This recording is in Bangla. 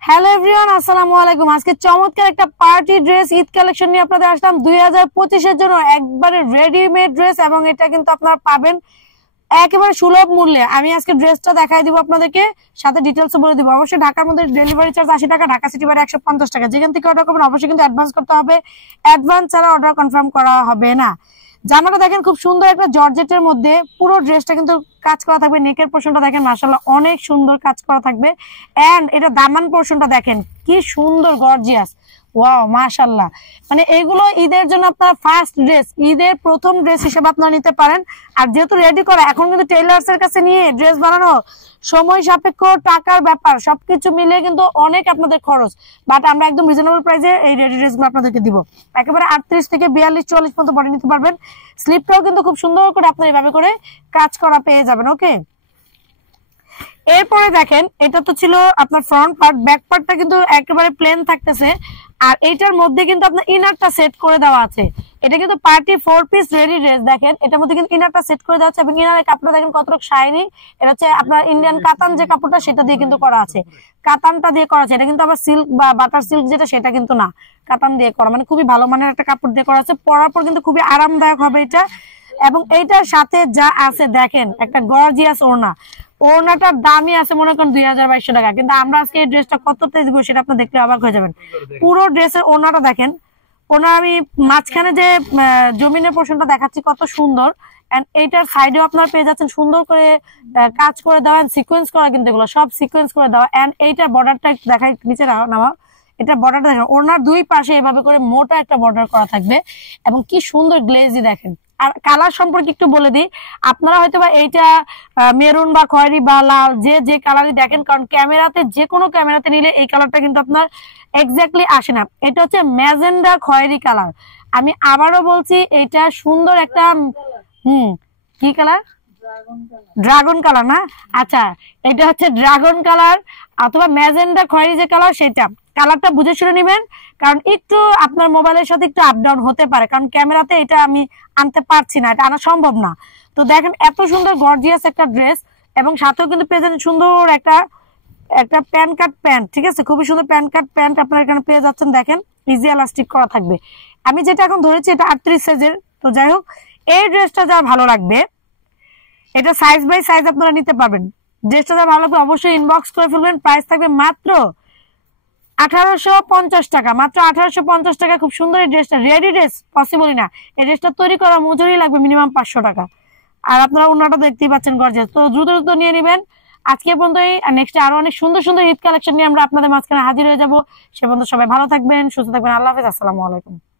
হ্যালো এভরিওয়ান, আসসালামু আলাইকুম। আজকে চমৎকার একটা পার্টি ড্রেস ঈদ কালেকশন নিয়ে আপনাদের আসলাম 2025 এর জন্য। একবারে রেডিমেড ড্রেস এবং এটা কিন্তু আপনারা পাবেন একেবারে সুলভ মূল্যে। আমি আজকে ড্রেসটা দেখাই দিব আপনাদেরকে, সাথে ডিটেলস বলে দিব। অবশ্যই ঢাকার মধ্যে ডেলিভারি চার্জ 80 টাকা, ঢাকা সিটি বাইরে 150 টাকা। যেখান থেকে অর্ডার করবেন অবশ্যই কিন্তু অ্যাডভান্স করতে হবে, অ্যাডভান্স ছাড়া অর্ডার কনফার্ম করা হবে না। জামাটা দেখেন খুব সুন্দর একটা জর্জেটের মধ্যে, পুরো ড্রেসটা কিন্তু কাজ করা থাকবে। নেকের পোর্শনটা দেখেন মাশাআল্লাহ অনেক সুন্দর কাজ করা থাকবে। এন্ড এটা দামান পোর্শনটা দেখেন কি সুন্দর গর্জিয়াস, ওয়াও মাশাআল্লাহ। মানে এগুলো ঈদের জন্য আপনার ফার্স্ট ড্রেস, ঈদের প্রথম ড্রেস হিসেবে আপনারা নিতে পারেন। আর যেহেতু রেডি করা, এখন কিন্তু টেইলার্স এর কাছে নিয়ে ড্রেস বানানো সময় সাপেক্ষ, টাকার ব্যাপার, সবকিছু মিলে কিন্তু অনেক আপনাদের খরচ। বাট আমরা একদম রিজনেবল প্রাইসে এই রেডি ড্রেস গুলো আপনাদেরকে দিব। একেবারে 38 থেকে 42 44 পর্যন্ত বডি নিতে পারবেন। স্লিপটাও কিন্তু খুব সুন্দর করে আপনার এইভাবে করে কাজ করা পেয়ে যাবেন। ওকে, এরপরে দেখেন এটা তো ছিল আপনার ফ্রন্ট পার্ট, ব্যাক পার্টটা কিন্তু একেবারে প্লেন থাকতেছে। আর এইটার মধ্যে কিন্তু আপনার ইনারটা সেট করে দেওয়া আছে। এটা কিন্তু পার্টি 4 পিস রেডি ড্রেস। দেখেন এটার মধ্যে কিন্তু ইনারটা সেট করে দেওয়া আছে এবং ইনারের কাপড়টা দেখেন কতটুকু শাইনি। এটা হচ্ছে আপনার ইন্ডিয়ান কাতান যে কাপড়টা, সেটা দিয়ে কিন্তু করা আছে, কাতানটা দিয়ে করা আছে। এটা কিন্তু আবার সিল্ক বা বাটার সিল্ক যেটা, সেটা কিন্তু না, কাতান দিয়ে করা, মানে খুবই ভালো মানের একটা কাপড় দিয়ে করা আছে। পরার পর কিন্তু খুবই আরামদায়ক হবে এটা। এবং এইটার সাথে যা আছে দেখেন, একটা গর্জিয়াস ওড়না। ওড়নাটার দামই আছে মনে করেন 2200 টাকা, কিন্তু আমরা আজকে এই ড্রেসটা কততে দিব সেটা আপনি দেখলে অবাক হয়ে যাবেন। পুরো ড্রেসের ওড়নাটা দেখেন, ওনা আমি মাঝখানে যে জমিনের পোর্শনটা দেখাচ্ছি কত সুন্দর। এন্ড এইটার সাইডেও আপনারা পেয়ে যাচ্ছেন সুন্দর করে কাজ করে দেওয়া, সিকোয়েন্স করা, কিন্তু এগুলো সব সিকোয়েন্স করে দেওয়া। এন্ড এইটার বর্ডারটা দেখাই, নিচে নামা, এটা বর্ডারটা দেখেন, ওনার দুই পাশে এভাবে করে মোটা একটা বর্ডার করা থাকবে এবং কি সুন্দর গ্লেজি দেখেন। আর কালার সম্পর্কে একটু বলে দিই, আপনারা হয়তো বা এইটা মেরুন বা খয়েরি বা লাল যে কালারই দেখেন, কারণ ক্যামেরাতে, যে কোনো ক্যামেরাতে নিলে এই কালারটা কিন্তু আপনার এক্স্যাক্টলি আসে না। এটা হচ্ছে ম্যাজেন্ডা খয়েরি কালার। আমি আবারও বলছি, এটা সুন্দর একটা কি কালার, ড্রাগন কালার না? আচ্ছা, এটা হচ্ছে ড্রাগন কালার অথবা ম্যাজেন্ডা খয়েরি যে কালার, সেটা কালারটা বুঝে শুনে নেবেন, কারণ একটু আপনার মোবাইলের সাথে একটু আপ ডাউন হতে পারে, কারণ ক্যামেরাতে এটা আমি আনতে পারছি না, এটা আনা সম্ভব না। তো দেখেন এত সুন্দর গর্জিয়াস একটা ড্রেস, এবং সাথেও কিন্তু পেয়ে যাচ্ছেন সুন্দর একটা প্যান কাট প্যান্ট। ঠিক আছে, খুবই সুন্দর প্যান কাট প্যান্ট আপনারা এখানে পেয়ে যাচ্ছেন। দেখেন ইজি এলাস্টিক করা থাকবে। আমি যেটা এখন ধরেছি এটা 38 সাইজের। তো যাই হোক, এই ড্রেসটা যা ভালো লাগবে, এটা সাইজ বাই সাইজ আপনারা নিতে পারবেন। ড্রেসটা যা ভালো লাগবে অবশ্যই ইনবক্স করে ফেলবেন। প্রাইস থাকবে মাত্র 1850 টাকা, মাত্র 1850 টাকা। খুব সুন্দর এই ড্রেসটা, রেডি ড্রেস পসিবলই না। এই ড্রেসটা তৈরি করা মজুরি লাগবে মিনিমাম 500 টাকা। আর আপনারা ওনাটা দেখতেই পাচ্ছেন গর্জিয়াস। তো দ্রুত দ্রুত নিয়ে নেবেন। আজকে পর্যন্তই, নেক্সট আরো অনেক সুন্দর সুন্দর ঈদ কালেকশন নিয়ে আমরা আপনাদের মাঝখানে হাজির হয়ে যাবো। সে পর্যন্ত সবাই ভালো থাকবেন, সুস্থ থাকবেন। আল্লাহ হাফেজ, আসসালামু আলাইকুম।